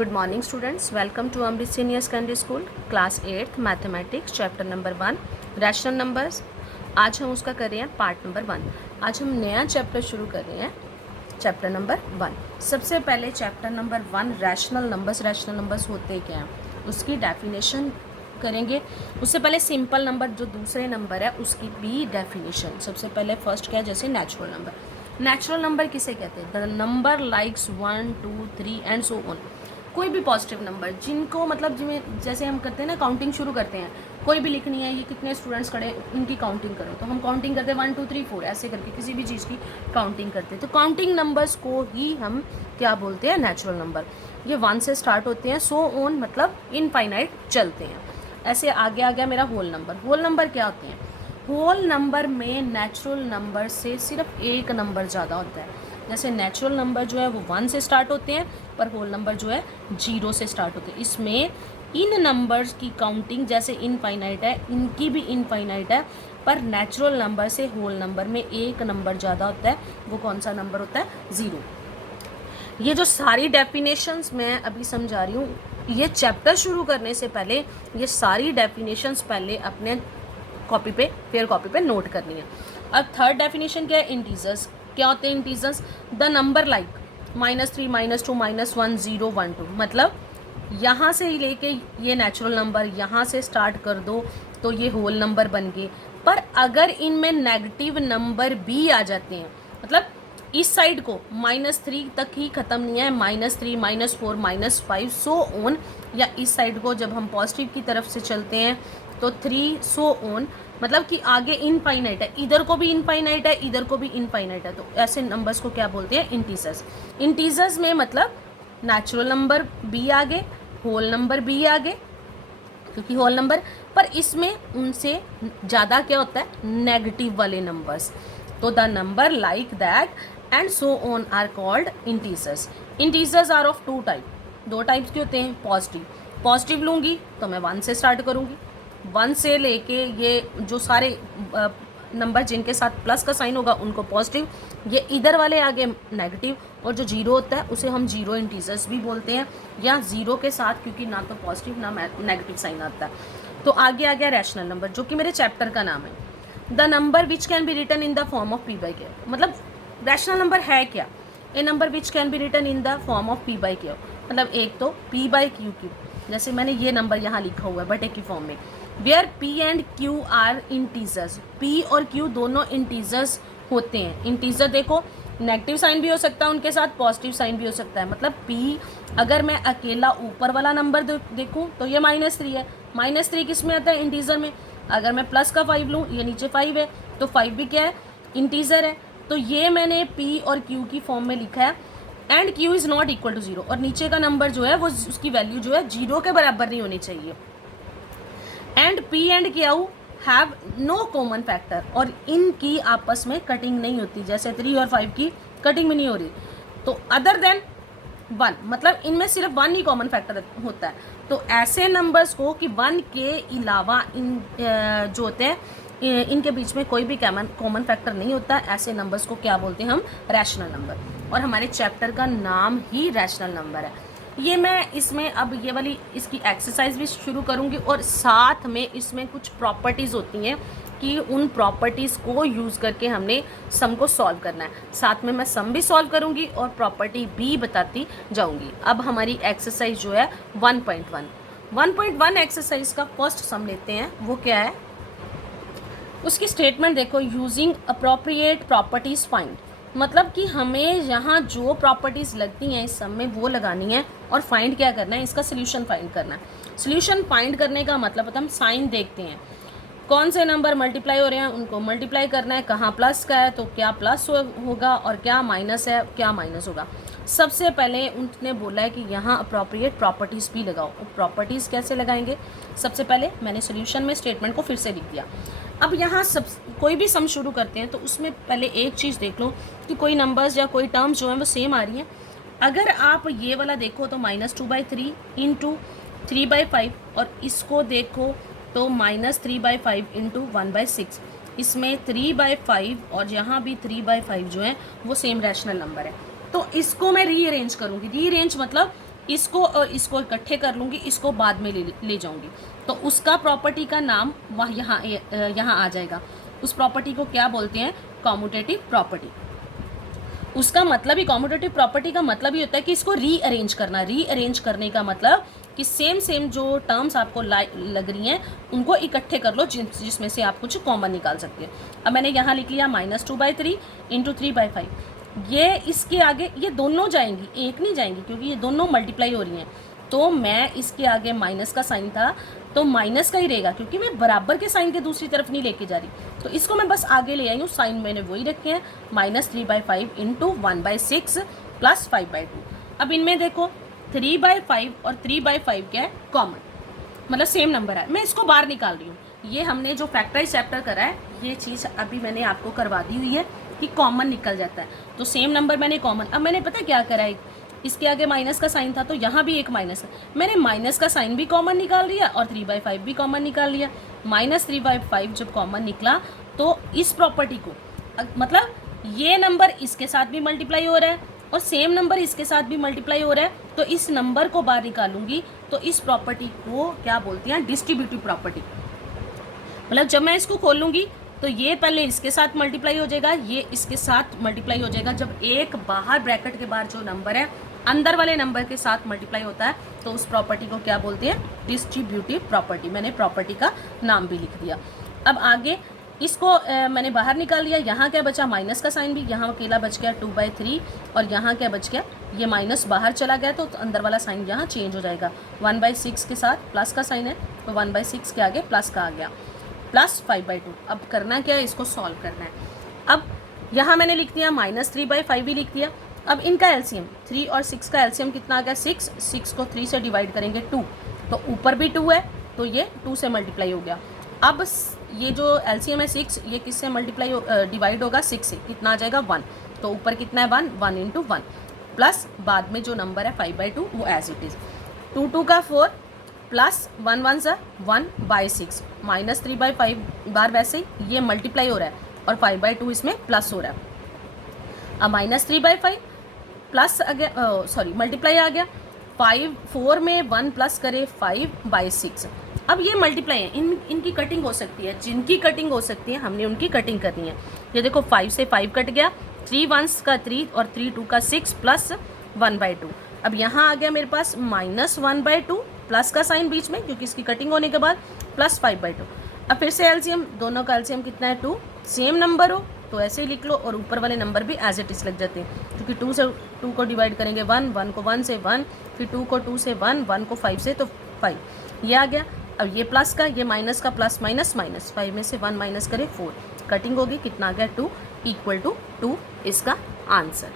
Good morning students, welcome to Amrit senior secondary school class 8th mathematics chapter number 1 rational numbers. आज हम उसका कर रहे हैं पार्ट नंबर 1। आज हम नया चैप्टर शुरू कर रहे हैं, चैप्टर नंबर 1। सबसे पहले चैप्टर नंबर 1 रैशनल नंबर्स होते क्या हैं उसकी डेफिनेशन करेंगे। उससे पहले सिंपल नंबर जो दूसरे नंबर है उसकी भी डेफिनेशन। सबसे पहले फर्स्ट क्या है, जैसे नेचुरल नंबर किसे कहते हैं? The number likes 1 2 3 and so on. कोई भी पॉजिटिव नंबर जिनको मतलब जिन्हें जैसे हम करते हैं ना, काउंटिंग शुरू करते हैं, कोई भी लिखनी है, ये कितने स्टूडेंट्स खड़े उनकी काउंटिंग करो, तो हम काउंटिंग करते हैं 1 2 3 4 ऐसे करके किसी भी चीज़ की काउंटिंग करते हैं। तो काउंटिंग नंबर्स को ही हम क्या बोलते हैं? Natural number. ये 1 से स्टार्ट होते हैं, सो ऑन मतलब इनफाइनाइट चलते हैं। ऐसे आगे आ गया मेरा होल नंबर क्या होते हैं? होल नंबर में नेचुरल नंबर से सिर्फ एक नंबर ज़्यादा होता है। जैसे नेचुरल नंबर जो है वो 1 से स्टार्ट होते हैं, पर होल नंबर जो है 0 से स्टार्ट होते हैं। इसमें इन नंबर्स की काउंटिंग जैसे इनफाइनाइट है, इनकी भी इनफाइनाइट है, पर नेचुरल नंबर से होल नंबर में एक नंबर ज़्यादा होता है। वो कौन सा नंबर होता है? 0। ये जो सारी डेफिनेशंस मैं अभी समझा रही हूँ, ये चैप्टर शुरू करने से पहले ये सारी डेफिनेशंस पहले अपने फेयर कॉपी पे नोट करनी है। अब थर्ड डेफिनेशन क्या है? इंटीजर्स। क्या होते हैं इंटीजर्स? The number like -3 -2 -1 0 1 2। मतलब यहाँ से लेके ये नेचुरल नंबर यहाँ से स्टार्ट कर दो तो ये होल नंबर बन गए। पर अगर इनमें नेगेटिव नंबर भी आ जाते हैं, मतलब इस साइड को -3 तक ही ख़त्म नहीं है, -3 -4 -5 सो ऑन, या इस साइड को जब हम पॉजिटिव की तरफ से चलते हैं तो 3 सो ऑन, मतलब कि आगे इनफाइनाइट है, इधर को भी इनफाइनाइट है, इधर को भी इनफाइनाइट है, तो ऐसे नंबर्स को क्या बोलते हैं? इंटीजर्स। इंटीजर्स में मतलब नेचुरल नंबर भी आगे, होल नंबर भी आगे, क्योंकि होल नंबर, पर इसमें उनसे ज़्यादा क्या होता है? नेगेटिव वाले नंबर्स। तो the number like that and so on are called integers. Integers are of 2 type. 2 types के होते हैं। पॉजिटिव लूँगी तो मैं 1 से स्टार्ट करूँगी, 1 से लेके ये जो सारे नंबर जिनके साथ प्लस का साइन होगा उनको पॉजिटिव, ये इधर वाले आगे नेगेटिव, और जो 0 होता है उसे हम 0 इंटीजर्स भी बोलते हैं, या 0 के साथ, क्योंकि ना तो पॉजिटिव ना नेगेटिव साइन आता है। तो आगे आ गया रैशनल नंबर, जो कि मेरे चैप्टर का नाम है। The number which can be written in the form of p/q। मतलब रैशनल नंबर है क्या? A number which can be written in the form of p/q। मतलब एक तो p/q, जैसे मैंने ये नंबर यहाँ लिखा हुआ है बटे की फॉर्म में, where p and q are integers. p और q दोनों इंटीजर्स होते हैं। इंटीजर देखो, नेगेटिव साइन भी हो सकता है उनके साथ, पॉजिटिव साइन भी हो सकता है। मतलब p अगर मैं अकेला ऊपर वाला नंबर देखूं तो ये -3 है। -3 किस में आता है? इंटीजर में। अगर मैं प्लस का 5 लूँ, ये नीचे 5 है, तो 5 भी क्या है? इंटीजर है। तो ये मैंने p और q की फॉर्म में लिखा है। And q is not equal to 0, और नीचे का नंबर जो है वो उसकी वैल्यू जो है 0 के बराबर नहीं होनी चाहिए। And p and q have no common factor, और इनकी आपस में कटिंग नहीं होती, जैसे 3 और 5 की कटिंग में नहीं हो रही। तो अदर देन 1, मतलब इनमें सिर्फ 1 ही कॉमन फैक्टर होता है। तो ऐसे नंबर्स को कि 1 के अलावा इन जो होते हैं इनके बीच में कोई भी कॉमन फैक्टर नहीं होता, ऐसे नंबर्स को क्या बोलते हैं हम? Rational number. और हमारे चैप्टर का नाम ही रैशनल नंबर है। ये मैं इसमें अब ये वाली इसकी एक्सरसाइज भी शुरू करूँगी, और साथ में इसमें कुछ प्रॉपर्टीज़ होती हैं कि उन प्रॉपर्टीज़ को यूज़ करके हमने सम को सॉल्व करना है। साथ में मैं सम भी सॉल्व करूँगी और प्रॉपर्टी भी बताती जाऊँगी। अब हमारी एक्सरसाइज जो है 1.1 एक्सरसाइज का फर्स्ट सम लेते हैं। वो क्या है? उसकी स्टेटमेंट देखो, यूजिंग अप्रोप्रिएट प्रॉपर्टीज़ फाइंड। मतलब कि हमें यहाँ जो प्रॉपर्टीज़ लगती हैं इस सम में वो लगानी है, और फाइंड क्या करना है? इसका सोल्यूशन फाइंड करना है। सोल्यूशन फाइंड करने का मतलब होता है हम साइन देखते हैं, कौन से नंबर मल्टीप्लाई हो रहे हैं उनको मल्टीप्लाई करना है, कहाँ प्लस का है तो क्या प्लस होगा, और क्या माइनस है क्या माइनस होगा। सबसे पहले उनने बोला है कि यहाँ अप्रोप्रिएट प्रॉपर्टीज़ भी लगाओ। प्रॉपर्टीज़ कैसे लगाएंगे? सबसे पहले मैंने सोल्यूशन में स्टेटमेंट को फिर से लिख दिया। अब यहाँ सब कोई भी सम शुरू करते हैं तो उसमें पहले एक चीज़ देख लो कि कोई नंबर्स या कोई टर्म्स जो हैं वो सेम आ रही हैं। अगर आप ये वाला देखो तो -2/3 इंटू 3/5, और इसको देखो तो -3/5 इंटू 1/6। इसमें 3/5 और यहाँ भी 3/5 जो है वो सेम रैशनल नंबर है। तो इसको मैं रीअरेंज करूँगी। रीअरेंज मतलब इसको और इसको इकट्ठे कर लूँगी, इसको बाद में ले जाऊँगी, तो उसका प्रॉपर्टी का नाम वह यहाँ आ जाएगा। उस प्रॉपर्टी को क्या बोलते हैं? Commutative property. उसका मतलब ही, कॉम्यूटेटिव प्रॉपर्टी का मतलब ही होता है कि इसको रीअरेंज करना। रीअरेंज करने का मतलब कि सेम जो टर्म्स आपको लग रही हैं उनको इकट्ठे कर लो, जिसमें से आप कुछ कॉमन निकाल सकते हैं। अब मैंने यहाँ लिख लिया -2/3 इंटू 3/5। ये इसके आगे ये दोनों जाएंगी, एक नहीं जाएंगी, क्योंकि ये दोनों मल्टीप्लाई हो रही हैं। तो मैं इसके आगे माइनस का साइन था तो माइनस का ही रहेगा, क्योंकि मैं बराबर के साइन के दूसरी तरफ नहीं लेके जा रही, तो इसको मैं बस आगे ले आई हूँ। साइन मैंने वही रखे हैं, -3/5 इंटू 1/6 प्लस 5/2। अब इनमें देखो 3/5 और 3/5 क्या है? कॉमन, मतलब सेम नंबर है। मैं इसको बाहर निकाल रही हूँ। ये हमने जो फैक्टराइज चैप्टर करा है, ये चीज़ अभी मैंने आपको करवा दी हुई है कि कॉमन निकल जाता है। तो सेम नंबर मैंने कॉमन, अब मैंने पता क्या करा है, इसके आगे माइनस का साइन था तो यहाँ भी एक माइनस है, मैंने माइनस का साइन भी कॉमन निकाल लिया और 3/5 भी कॉमन निकाल लिया। -3/5 जब कॉमन निकला तो इस प्रॉपर्टी को, मतलब ये नंबर इसके साथ भी मल्टीप्लाई हो रहा है और सेम नंबर इसके साथ भी मल्टीप्लाई हो रहा है, तो इस नंबर को बाहर निकालूंगी। तो इस प्रॉपर्टी को क्या बोलते हैं? Distributive property. मतलब जब मैं इसको खोल लूँगी तो ये पहले इसके साथ मल्टीप्लाई हो जाएगा, ये इसके साथ मल्टीप्लाई हो जाएगा। जब एक बाहर ब्रैकेट के बाहर जो नंबर है अंदर वाले नंबर के साथ मल्टीप्लाई होता है, तो उस प्रॉपर्टी को क्या बोलते हैं? Distributive property. मैंने प्रॉपर्टी का नाम भी लिख दिया। अब आगे इसको मैंने बाहर निकाल लिया। यहाँ क्या बचा? माइनस का साइन भी, यहाँ अकेला बच गया 2/3 और यहाँ क्या बच गया? ये माइनस बाहर चला गया तो अंदर वाला साइन यहाँ चेंज हो जाएगा। 1/6 के साथ प्लस का साइन है तो 1/6 के आगे प्लस का आ गया, प्लस 5/2। अब करना क्या है? इसको सॉल्व करना है। अब यहाँ मैंने लिख दिया -3/5 भी लिख दिया। अब इनका एलसीएम 3 और 6 का एलसीएम कितना आ गया? 6 को 3 से डिवाइड करेंगे 2, तो ऊपर भी 2 है तो ये 2 से मल्टीप्लाई हो गया। अब ये जो एलसीएम है 6, ये किससे मल्टीप्लाई डिवाइड होगा? 6 से, कितना आ जाएगा? 1। तो ऊपर कितना है? 1 इंटू 1 प्लस बाद में जो नंबर है 5/2 वो एज इट इज़। 2 का 4 प्लस 1 1 सा 1/6 -3/5 बार वैसे ही ये मल्टीप्लाई हो रहा है और 5/2 इसमें प्लस हो रहा है। अब -3/5 प्लस आ गया, सॉरी मल्टीप्लाई आ गया। 4 में 1 प्लस करे 5/6। अब ये मल्टीप्लाई है, इनकी कटिंग हो सकती है, जिनकी कटिंग हो सकती है हमने उनकी कटिंग करनी है। ये देखो 5 से 5 कट गया, 3 1s का 3 और 3 2 का 6 प्लस 1/2। अब यहाँ आ गया मेरे पास -1/2 प्लस का साइन बीच में, क्योंकि इसकी कटिंग होने के बाद प्लस 5/2। अब फिर से एलसीएम, दोनों का एलसीएम कितना है? 2। सेम नंबर हो तो ऐसे ही लिख लो और ऊपर वाले नंबर भी एज इट इज लग जाते हैं, क्योंकि 2 से 2 को डिवाइड करेंगे 1, 1 को 1 से 1, फिर 2 को 2 से 1, 1 को 5 से तो 5, ये आ गया। अब ये प्लस का, ये माइनस का, प्लस माइनस माइनस, 5 में से 1 माइनस करें 4, कटिंग होगी, कितना आ गया? 2 इक्वल टू 2 इसका आंसर।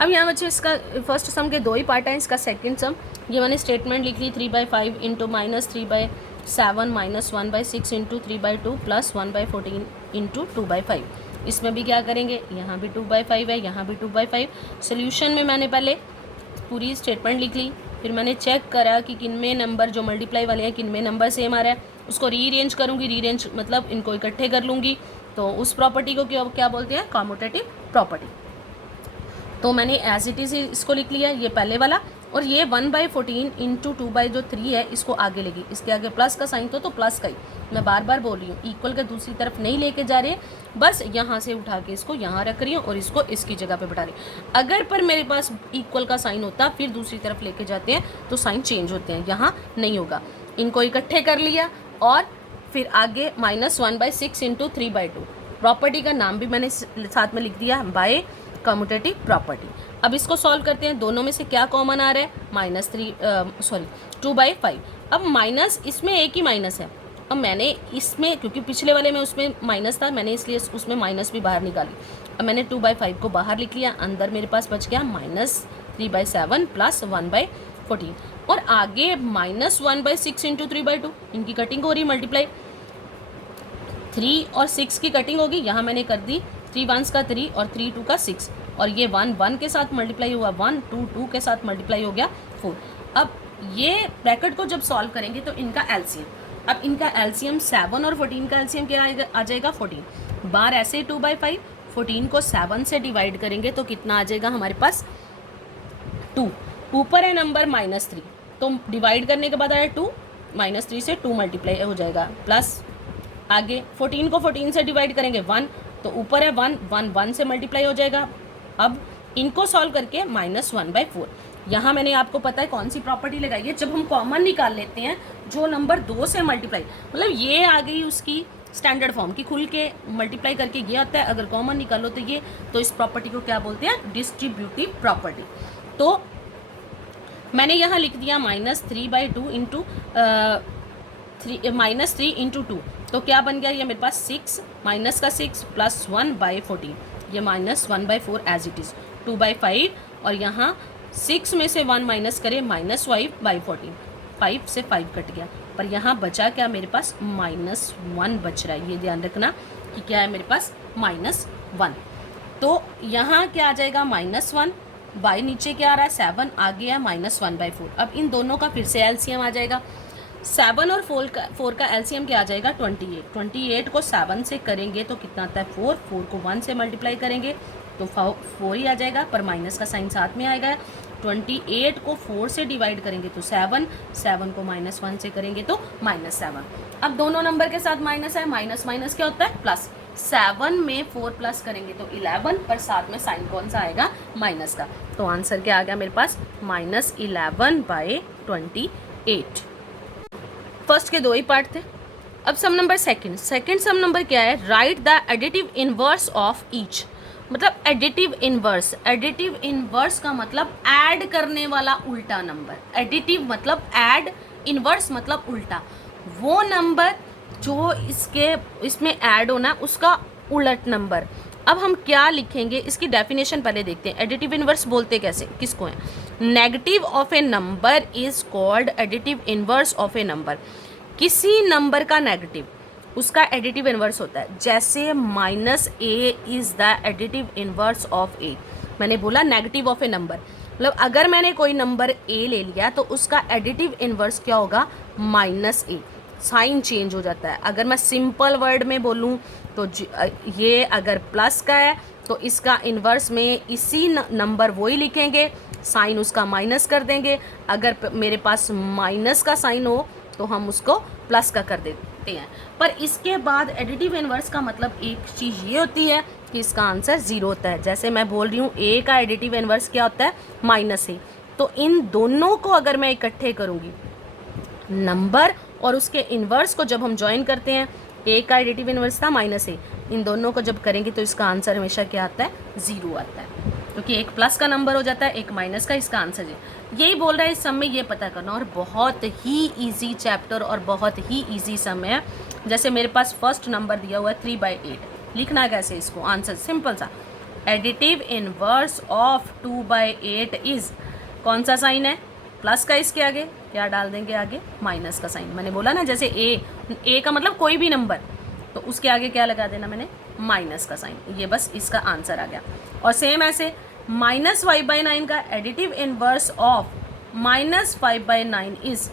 अब यहाँ बच्चे इसका फर्स्ट सम के 2 ही पार्ट हैं, इसका सेकंड सम ये मैंने स्टेटमेंट लिख ली 3/5 इंटू -3/7 -1/6 इंटू 3/2 प्लस 1/14 इंटू 2/5। इसमें भी क्या करेंगे? यहाँ भी 2/5 है, यहाँ भी 2/5। सोल्यूशन में मैंने पहले पूरी स्टेटमेंट लिख ली, फिर मैंने चेक करा कि किन में नंबर जो मल्टीप्लाई वाले हैं किन में नंबर सेम आ रहा है, उसको रीअरेंज करूँगी। रीअरेंज मतलब इनको इकट्ठे कर लूँगी, तो उस प्रॉपर्टी को क्या बोलते हैं? Commutative property. तो मैंने एज इट इज़ इसको लिख लिया, ये पहले वाला, और ये 1/14 इंटू 2/3 है, इसको आगे लेगी, इसके आगे प्लस का साइन तो प्लस का ही, मैं बार बार बोल रही हूँ, इक्वल के दूसरी तरफ नहीं लेके जा रहे, बस यहाँ से उठा के इसको यहाँ रख रही हूँ और इसको इसकी जगह पे बैठा रही हूँ। अगर पर मेरे पास इक्वल का साइन होता फिर दूसरी तरफ लेके जाते हैं तो साइन चेंज होते हैं, यहाँ नहीं होगा। इनको इकट्ठे कर लिया और फिर आगे -1/6 इंटू 3/2, प्रॉपर्टी का नाम भी मैंने साथ में लिख दिया, बाय कम्यूटेटिव प्रॉपर्टी। अब इसको सॉल्व करते हैं, दोनों में से क्या कॉमन आ रहा है? 2/5। अब माइनस, इसमें एक ही माइनस है, अब मैंने इसमें, क्योंकि पिछले वाले में उसमें माइनस था, मैंने इसलिए उसमें माइनस भी बाहर निकाली। अब मैंने 2/5 को बाहर लिख लिया, अंदर मेरे पास बच गया -3/7 प्लस 1/14, और आगे -1/6 इंटू 3/2, इनकी कटिंग हो रही, मल्टीप्लाई 3 और 6 की कटिंग होगी, यहाँ मैंने कर दी 3 1s का 3 और 3 2 का 6, और ये 1 1 के साथ मल्टीप्लाई हुआ 1, 2 2 के साथ मल्टीप्लाई हो गया 4। अब ये ब्रैकेट को जब सॉल्व करेंगे तो इनका एलसीएम, अब इनका एलसीएम 7 और 14 का एलसीएम क्या आ जाएगा? 14 बार ऐसे 2/5, 14 को 7 से डिवाइड करेंगे तो कितना आ जाएगा हमारे पास? 2। ऊपर है नंबर -3, तो डिवाइड करने के बाद आया 2, -3 से 2 मल्टीप्लाई हो जाएगा, प्लस आगे 14 को 14 से डिवाइड करेंगे 1, तो ऊपर है 1, 1 1 से मल्टीप्लाई हो जाएगा। अब इनको सॉल्व करके -1/4। यहाँ मैंने आपको पता है कौन सी प्रॉपर्टी लगाई है, जब हम कॉमन निकाल लेते हैं जो नंबर 2 से मल्टीप्लाई, मतलब ये आ गई उसकी स्टैंडर्ड फॉर्म की, खुल के मल्टीप्लाई करके ये आता है, अगर कॉमन निकालो तो ये, तो इस प्रॉपर्टी को क्या बोलते हैं, डिस्ट्रीब्यूटिव प्रॉपर्टी। तो मैंने यहाँ लिख दिया -3/2 इंटू -3 इंटू 2, तो क्या बन गया, ये मेरे पास 6 माइनस का 6 प्लस 1/14, ये -1/4 एज इट इज़, 2/5, और यहाँ 6 में से 1 माइनस करें -5/14, 5 से 5 कट गया, पर यहाँ बचा क्या मेरे पास, -1 बच रहा है, ये ध्यान रखना कि क्या है मेरे पास -1। तो यहाँ क्या आ जाएगा -1, बाई नीचे क्या आ रहा है 7, आ गया -1/4। अब इन दोनों का फिर से एलसीएम आ जाएगा, 7 और 4 का एलसीएम क्या आ जाएगा 28, 28 को 7 से करेंगे तो कितना आता है 4, 4 को 1 से मल्टीप्लाई करेंगे तो 4 ही आ जाएगा, पर माइनस का साइन साथ में आएगा। 28 को 4 से डिवाइड करेंगे तो 7, 7 को -1 से करेंगे तो -7। अब दोनों नंबर के साथ माइनस है, माइनस माइनस क्या होता है प्लस, 7 में 4 प्लस करेंगे तो 11, पर साथ में साइन कौन सा आएगा, माइनस का, तो आंसर क्या आ गया मेरे पास -11/28। फर्स्ट के 2 ही पार्ट थे। अब सम नंबर सेकंड सम नंबर क्या है, right the additive inverse of each, मतलब एडिटिव इनवर्स का मतलब ऐड करने वाला उल्टा नंबर, एडिटिव मतलब ऐड, इनवर्स मतलब उल्टा, वो नंबर जो इसमें ऐड होना उसका उलट नंबर। अब हम क्या लिखेंगे, इसकी डेफिनेशन पहले देखते हैं। एडिटिव इनवर्स बोलते कैसे, किसको है, negative of A number is called additive inverse of A number. किसी नंबर का नेगेटिव उसका एडिटिव इनवर्स होता है, जैसे -a is the additive inverse of a। मैंने बोला नेगेटिव ऑफ ए नंबर, मतलब अगर मैंने कोई नंबर a ले लिया तो उसका एडिटिव इनवर्स क्या होगा, -a, साइन चेंज हो जाता है। अगर मैं सिंपल वर्ड में बोलूँ तो ये अगर प्लस का है तो इसका इन्वर्स में इसी नंबर वही लिखेंगे, साइन उसका माइनस कर देंगे। अगर मेरे पास माइनस का साइन हो तो हम उसको प्लस का कर देते हैं। पर इसके बाद एडिटिव इनवर्स का मतलब एक चीज़ ये होती है कि इसका आंसर 0 होता है। जैसे मैं बोल रही हूँ a का एडिटिव इनवर्स क्या होता है, -a, तो इन दोनों को अगर मैं इकट्ठे करूँगी, नंबर और उसके इन्वर्स को जब हम ज्वाइन करते हैं, a का एडिटिव इनवर्स था -a, इन दोनों को जब करेंगे तो इसका आंसर हमेशा क्या आता है, 0 आता है, क्योंकि एक प्लस का नंबर हो जाता है, एक माइनस का, इसका आंसर है। यही बोल रहा है इस सम में ये पता करना, और बहुत ही इजी चैप्टर और बहुत ही इजी सम है। जैसे मेरे पास फर्स्ट नंबर दिया हुआ है 3/8, लिखना कैसे इसको, आंसर सिंपल सा, एडिटिव इनवर्स ऑफ 2/8 इज, कौन सा साइन है, प्लस का, इसके आगे क्या डाल देंगे, आगे माइनस का साइन। मैंने बोला ना जैसे ए का मतलब कोई भी नंबर, तो उसके आगे क्या लगा देना मैंने, माइनस का साइन, ये बस इसका आंसर आ गया। और सेम ऐसे -5/9 का additive inverse of -5/9 is,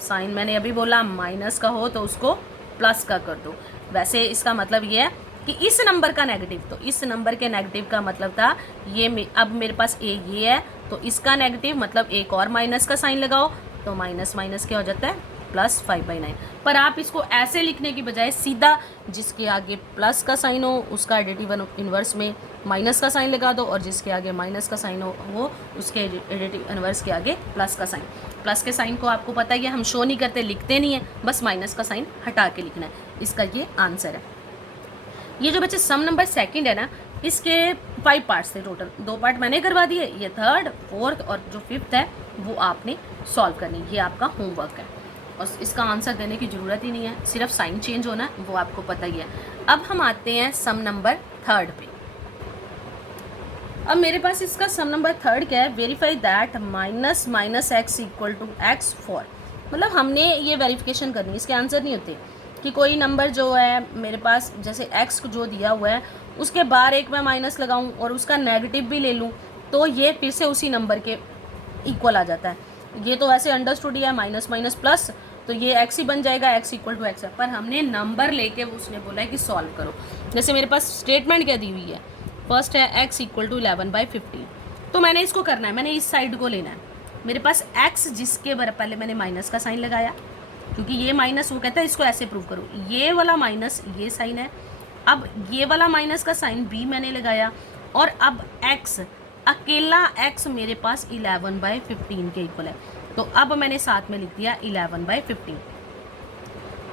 sign मैंने अभी बोला माइनस का हो तो उसको प्लस का कर दो। वैसे इसका मतलब ये है कि इस नंबर का नेगेटिव, तो इस नंबर के नेगेटिव का मतलब था ये, अब मेरे पास ये है तो इसका नेगेटिव मतलब एक और माइनस का साइन लगाओ तो माइनस माइनस क्या हो जाता है, +5/9। पर आप इसको ऐसे लिखने की बजाय सीधा जिसके आगे प्लस का साइन हो उसका एडिटिव इनवर्स में माइनस का साइन लगा दो, और जिसके आगे माइनस का साइन हो वो उसके एडिटिव इनवर्स के आगे प्लस का साइन। प्लस के साइन को आपको पता है हम शो नहीं करते, लिखते नहीं है, बस माइनस का साइन हटा के लिखना है, इसका ये आंसर है। ये जो बच्चे सम नंबर सेकंड है ना, इसके 5 पार्ट्स थे टोटल, 2 पार्ट मैंने करवा दिए, ये थर्ड, फोर्थ और जो फिफ्थ है वो आपने सॉल्व करनी, ये आपका होमवर्क है, और इसका आंसर देने की ज़रूरत ही नहीं है, सिर्फ साइन चेंज होना है, वो आपको पता ही है। अब हम आते हैं सम नंबर थर्ड पे। अब मेरे पास इसका सम नंबर थर्ड क्या है, वेरीफाई दैट -x = x4, मतलब हमने ये वेरिफिकेशन करनी है, इसके आंसर नहीं होते कि कोई नंबर जो है मेरे पास, जैसे x जो दिया हुआ है उसके बाहर एक मैं माइनस लगाऊं और उसका नेगेटिव भी ले लूं तो ये फिर से उसी नंबर के इक्वल आ जाता है। ये तो वैसे अंडरस्टूड ही है, माइनस माइनस प्लस, तो ये x ही बन जाएगा, x = x है, पर हमने नंबर लेके उसने बोला है कि सॉल्व करो। जैसे मेरे पास स्टेटमेंट क्या दी हुई है, फर्स्ट है x = 11/15, तो मैंने इसको करना है, मैंने इस साइड को लेना है, मेरे पास x जिसके बराबर, पहले मैंने माइनस का साइन लगाया क्योंकि ये माइनस, वो कहता है इसको ऐसे प्रूव करो, ये वाला माइनस ये साइन है, अब ये वाला माइनस का साइन b मैंने लगाया, और अब x अकेला x मेरे पास 11/15 के इक्वल है। तो अब मैंने साथ में लिख दिया 11/15।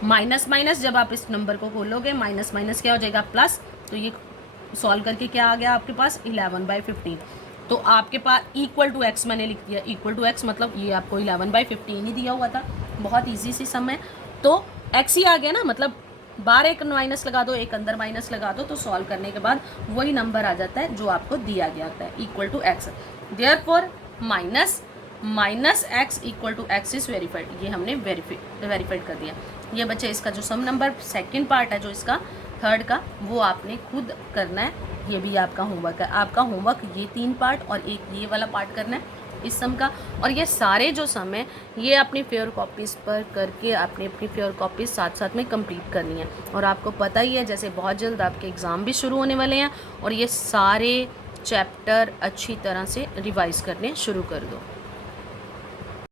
माइनस माइनस जब आप इस नंबर को खोलोगे माइनस माइनस क्या हो जाएगा प्लस, तो ये सॉल्व करके क्या आ गया आपके पास 11/15। तो आपके पास इक्वल टू एक्स मैंने लिख दिया, इक्वल टू एक्स मतलब ये आपको 11/15 ही दिया हुआ था, बहुत ईजी सी सम है। तो एक्स ही आ गया ना, मतलब बाहर एक माइनस लगा दो एक अंदर माइनस लगा दो, तो सॉल्व करने के बाद वही नंबर आ जाता है जो आपको दिया गया होता है, equal to x. Therefore minus x equal to x is verified, ये हमने वेरीफाइड कर दिया। ये बच्चे इसका जो सम नंबर सेकंड पार्ट है जो इसका थर्ड का, वो आपने खुद करना है, ये भी आपका होमवर्क है। आपका होमवर्क ये 3 पार्ट और एक ये वाला पार्ट करना है इस सम का, और ये सारे जो सम है ये अपनी फेयर कॉपीज़ पर करके आपने अपनी फेयर कॉपीज़ साथ साथ में कंप्लीट करनी है। और आपको पता ही है जैसे बहुत जल्द आपके एग्ज़ाम भी शुरू होने वाले हैं, और ये सारे चैप्टर अच्छी तरह से रिवाइज़ करने शुरू कर दो।